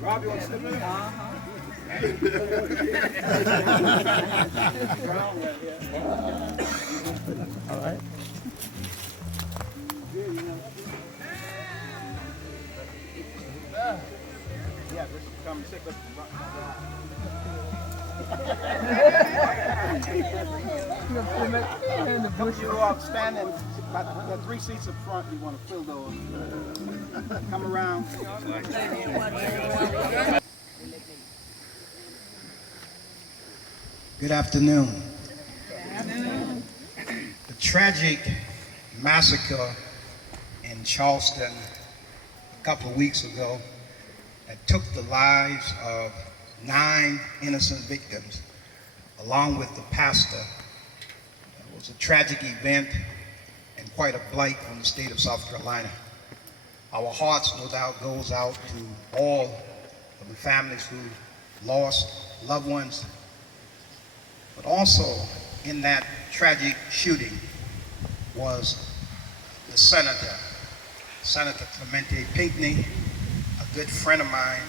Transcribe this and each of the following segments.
Rob, you want to sit there? All right. Yeah, just come sit with you outstanding. There are 3 seats up front. You want to fill those. Come around. Good afternoon. The tragic massacre in Charleston a couple of weeks ago that took the lives of 9 innocent victims, along with the pastor, was a tragic event and quite a blight on the state of South Carolina. Our hearts, no doubt, goes out to all of the families who lost loved ones, but also in that tragic shooting was the Senator Clemente Pinckney, a good friend of mine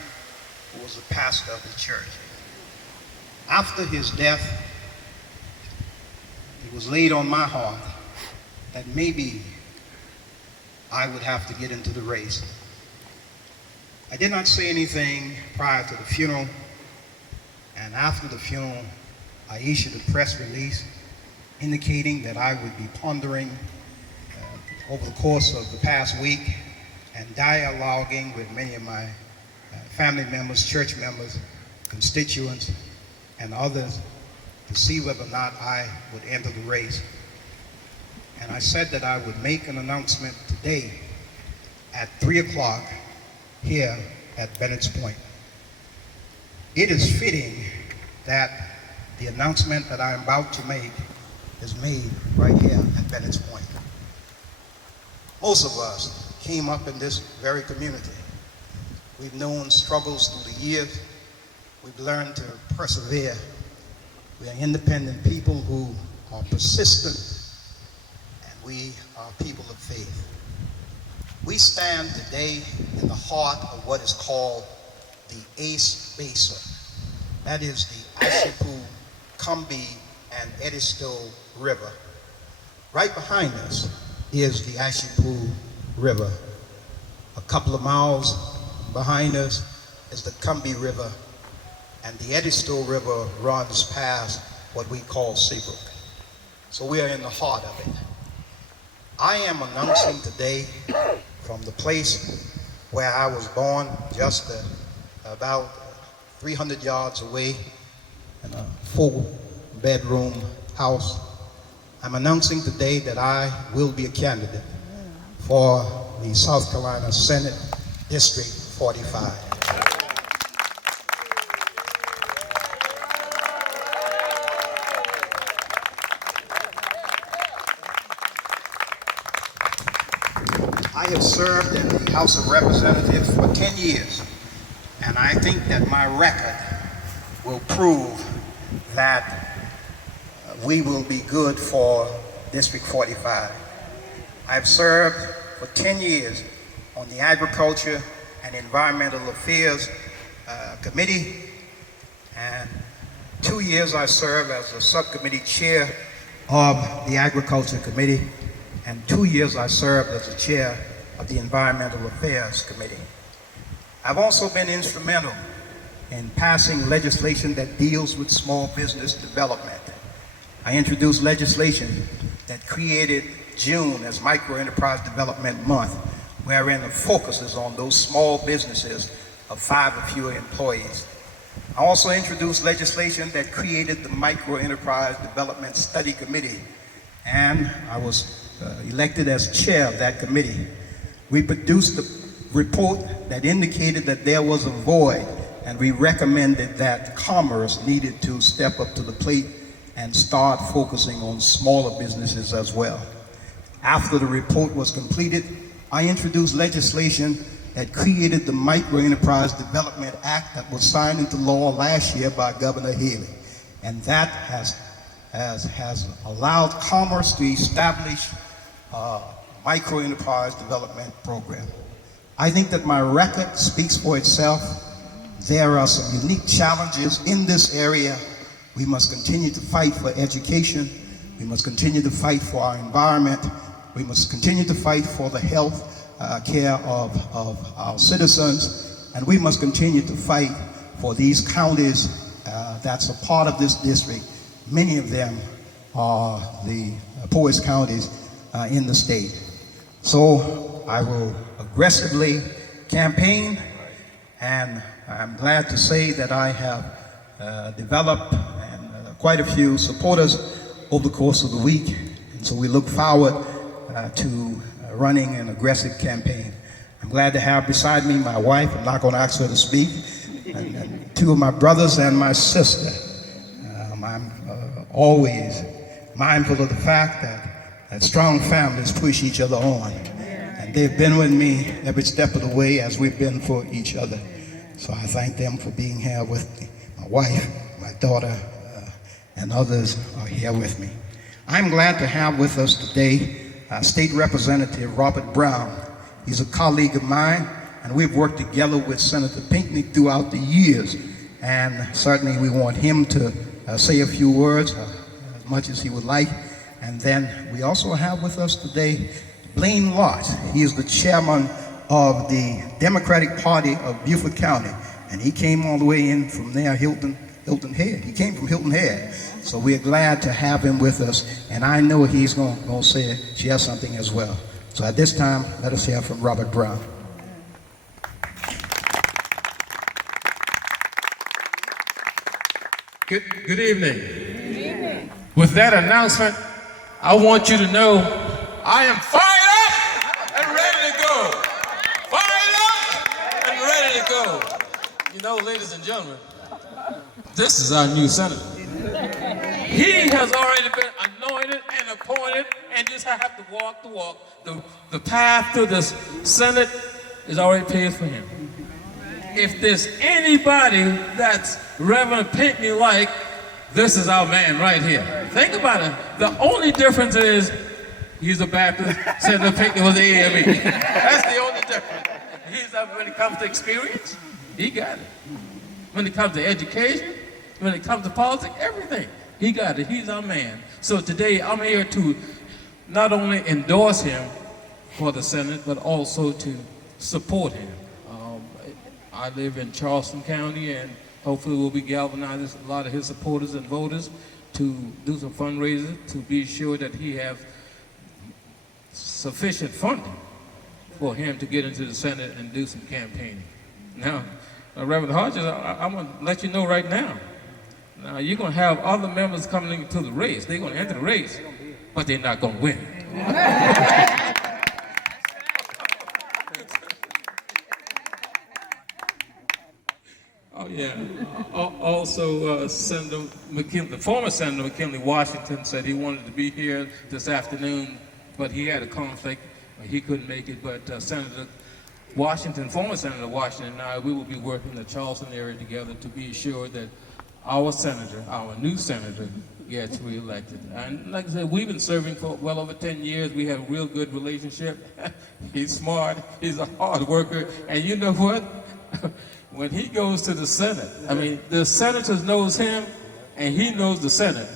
who was a pastor of the church. After his death, it was laid on my heart that maybe I would have to get into the race. I did not say anything prior to the funeral, and after the funeral, I issued a press release indicating that I would be pondering over the course of the past week and dialoguing with many of my family members, church members, constituents, and others to see whether or not I would enter the race. And I said that I would make an announcement today at 3 o'clock here at Bennett's Point. It is fitting that the announcement that I am about to make is made right here at Bennett's Point. Most of us came up in this very community. We've known struggles through the years. We've learned to persevere. We are independent people who are persistent, and we are people of faith. We stand today in the heart of what is called the Ace Basin. That is the Ashipu, Combahee, and Edisto River. Right behind us is the Ashipu River. A couple of miles behind us is the Combahee River, and the Edisto River runs past what we call Seabrook. So we are in the heart of it. I am announcing today from the place where I was born, just about 300 yards away in a 4-bedroom house. I'm announcing today that I will be a candidate for the South Carolina Senate District 45. I have served in the House of Representatives for 10 years, and I think that my record will prove that we will be good for District 45. I've served for 10 years on the Agriculture and Environmental Affairs Committee, and 2 years I served as the subcommittee chair of the Agriculture Committee, and 2 years I served as the chair of the Environmental Affairs Committee. I've also been instrumental in passing legislation that deals with small business development. I introduced legislation that created June as Micro Enterprise Development Month, wherein the focus is on those small businesses of 5 or fewer employees. I also introduced legislation that created the Micro Enterprise Development Study Committee, and I was elected as chair of that committee. We produced a report that indicated that there was a void, and we recommended that Commerce needed to step up to the plate and start focusing on smaller businesses as well. After the report was completed, I introduced legislation that created the Micro Enterprise Development Act that was signed into law last year by Governor Haley. And that has allowed Commerce to establish microenterprise development program. I think that my record speaks for itself. There are some unique challenges in this area. We must continue to fight for education. We must continue to fight for our environment. We must continue to fight for the health care of our citizens. And we must continue to fight for these counties that's a part of this district. Many of them are the poorest counties in the state. So I will aggressively campaign, and I'm glad to say that I have developed quite a few supporters over the course of the week, and so we look forward to running an aggressive campaign. I'm glad to have beside me my wife. I'm not going to ask her to speak, and two of my brothers and my sister. I'm always mindful of the fact that strong families push each other on, and they've been with me every step of the way as we've been for each other. So I thank them for being here with me. My wife, my daughter, and others are here with me. I'm glad to have with us today State Representative Robert Brown. He's a colleague of mine, and we've worked together with Senator Pinckney throughout the years, and certainly we want him to say a few words, as much as he would like. And then we also have with us today Blaine Lott. He is the chairman of the Democratic Party of Beaufort County, and he came all the way in from there, Hilton Head. He came from Hilton Head. So we're glad to have him with us, and I know he's going to share something as well. So at this time, let us hear from Robert Brown. Good evening. Good evening. With that announcement, I want you to know I am fired up and ready to go. Fired up and ready to go. You know, ladies and gentlemen, this is our new senator. He has already been anointed and appointed and just have to walk the walk. The path to the Senate is already paved for him. If there's anybody that's Reverend Pinckney like, this is our man right here. Think about it. The only difference is he's a Baptist, Senator Pinckney was the AME. That's the only difference. When it comes to experience, he got it. When it comes to education, when it comes to politics, everything, he got it. He's our man. So today I'm here to not only endorse him for the Senate, but also to support him. I live in Charleston County, and hopefully we'll be galvanizing a lot of his supporters and voters to do some fundraising to be sure that he has sufficient funding for him to get into the Senate and do some campaigning. Now, Reverend Hodges, I'm going to let you know right now. Now, you're going to have other members coming into the race. They're going to enter the race, but they're not going to win. Oh, yeah. Also, Senator McKinley, the former Senator McKinley Washington said he wanted to be here this afternoon, but he had a conflict. He couldn't make it, but Senator Washington, former Senator Washington and I, we will be working in the Charleston area together to be sure that our senator, our new senator, gets reelected. And like I said, we've been serving for well over 10 years. We have a real good relationship. He's smart, he's a hard worker, and you know what? When he goes to the Senate, I mean, the senators knows him, and he knows the Senate.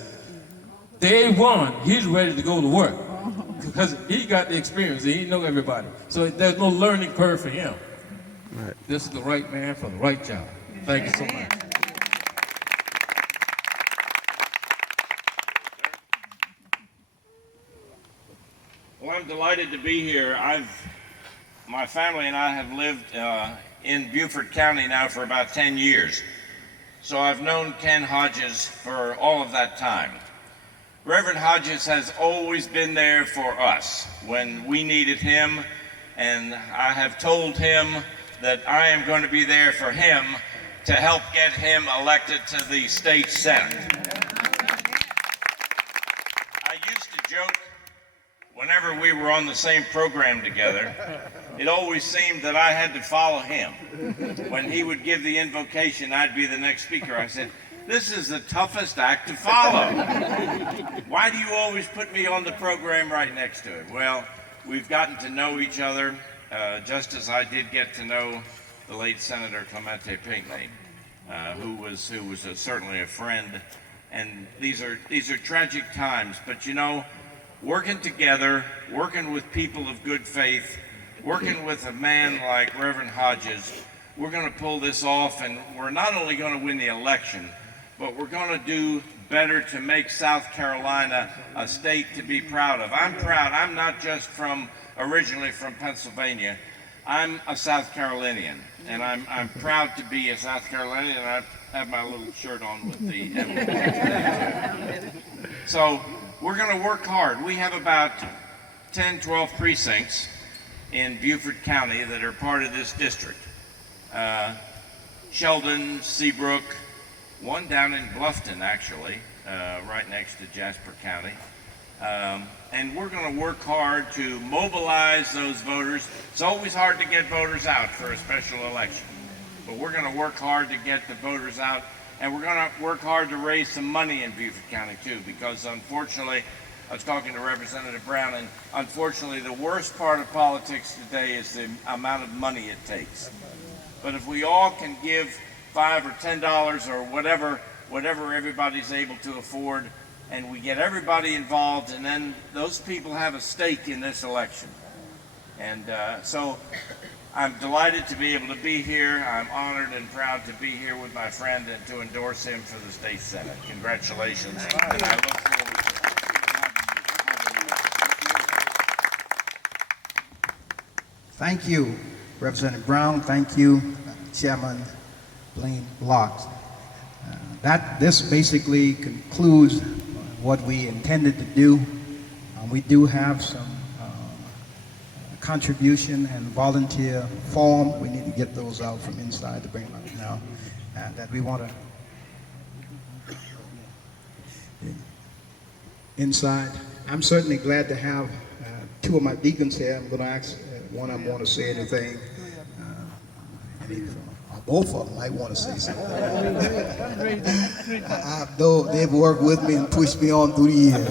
Day one, he's ready to go to work because he got the experience and he knows everybody. So there's no learning curve for him. Right. This is the right man for the right job. Thank you so much. Well, I'm delighted to be here. My family and I have lived in Beaufort County now for about 10 years. So I've known Ken Hodges for all of that time. Reverend Hodges has always been there for us when we needed him, and I have told him that I am going to be there for him to help get him elected to the state Senate. I used to joke whenever we were on the same program together, it always seemed that I had to follow him. When he would give the invocation, I'd be the next speaker. I said, this is the toughest act to follow. Why do you always put me on the program right next to him? Well, we've gotten to know each other, just as I did get to know the late Senator Clemente Pinckney, who was certainly a friend. And these are tragic times, but you know, working together, working with people of good faith, working with a man like Reverend Hodges, we're going to pull this off, and we're not only going to win the election, but we're going to do better to make South Carolina a state to be proud of. I'm proud. I'm not just originally from Pennsylvania. I'm a South Carolinian, and I'm proud to be a South Carolinian, and I have my little shirt on with the emblem. So we're going to work hard. We have about 10, 12 precincts in Beaufort County that are part of this district. Sheldon, Seabrook, one down in Bluffton, actually, right next to Jasper County. And we're going to work hard to mobilize those voters. It's always hard to get voters out for a special election, but we're going to work hard to get the voters out, and we're going to work hard to raise some money in Beaufort County too, because unfortunately, I was talking to Representative Brown, and unfortunately the worst part of politics today is the amount of money it takes. But if we all can give $5 or $10 or whatever everybody's able to afford, and we get everybody involved, and then those people have a stake in this election. And so I'm delighted to be able to be here. I'm honored and proud to be here with my friend and to endorse him for the state senate. Congratulations. And I look forward to Thank you, Representative Brown. Thank you, Chairman Blaine Locks. This basically concludes what we intended to do. We do have some contribution and volunteer form. We need to get those out from inside to bring them out now. That we want to inside. I'm certainly glad to have two of my deacons here. I'm going to ask one of them want to say anything. Both of them might want to say something. I know they've worked with me and pushed me on through the years.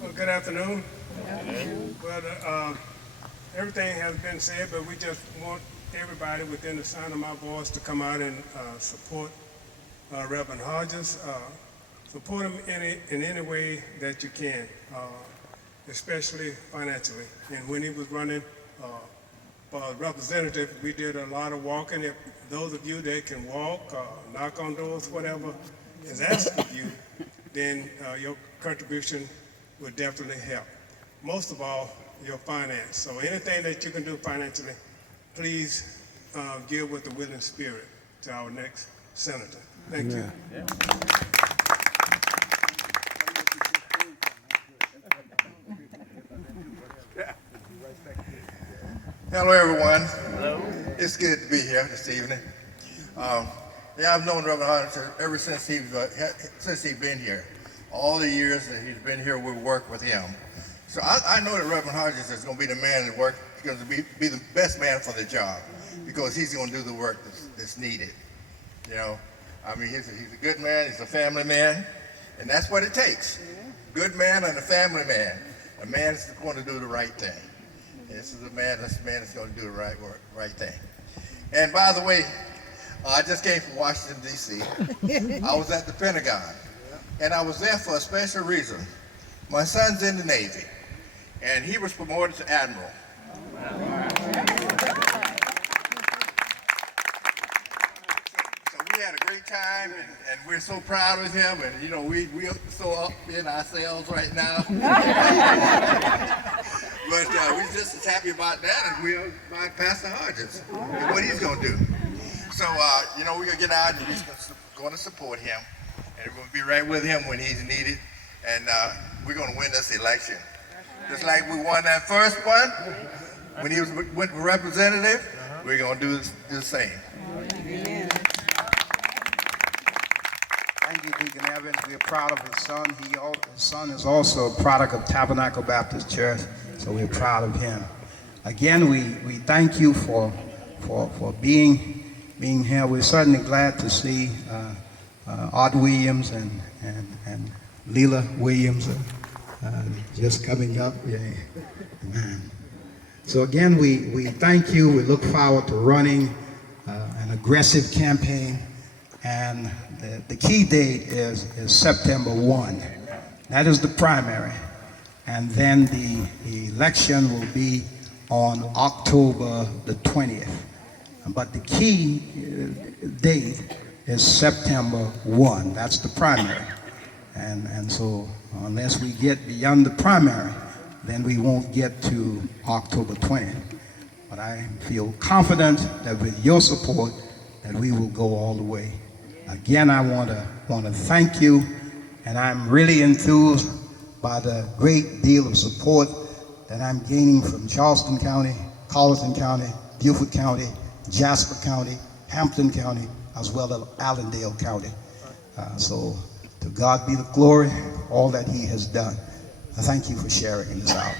Well, good afternoon. Well, everything has been said, but we just want everybody within the sound of my voice to come out and support Reverend Hodges. Support him in any way that you can, especially financially. And when he was running for representative, we did a lot of walking. If those of you that can walk, knock on doors, whatever is asked of you, then your contribution would definitely help. Most of all, your finance. So anything that you can do financially, please give with a willing spirit to our next senator. Thank you. Yeah. Hello, everyone. Hello. It's good to be here this evening. Yeah, I've known Reverend Hodges ever since he's been here. All the years that he's been here, we work with him. So I know that Reverend Hodges is going to be the man that he's going to be the best man for the job, because he's going to do the work that's needed. You know, I mean, he's a good man. He's a family man, and that's what it takes. Good man and a family man. A man is going to do the right thing. This is a man that's going to do the right thing. And by the way, I just came from Washington, D.C. I was at the Pentagon, and I was there for a special reason. My son's in the Navy, and he was promoted to Admiral. So we had a great time, and we're so proud of him, and you know, we're so up in ourselves right now. But we're just as happy about that as we are about Pastor Hodges and what he's going to do. So, you know, we're going to get out and we're going to support him. And we're going to be right with him when he's needed. And we're going to win this election. Just like we won that first one, when he went for representative, we're going to do the same. Thank you, Deacon Evans. We're proud of his son. His son is also a product of Tabernacle Baptist Church. So we're proud of him. Again, we thank you for being here. We're certainly glad to see Art Williams and Leela Williams, just coming up. Yeah. Amen. So again, we thank you. We look forward to running an aggressive campaign, and the key date is September 1. That is the primary, and then the election will be on October the 20th. But the key date is September 1. That's the primary. And so unless we get beyond the primary, then we won't get to October 20th. But I feel confident that with your support, that we will go all the way. Again, I want to thank you, and I'm really enthused by the great deal of support that I'm gaining from Charleston County, Colleton County, Beaufort County, Jasper County, Hampton County, as well as Allendale County. So to God be the glory, all that he has done. I thank you for sharing in this hour.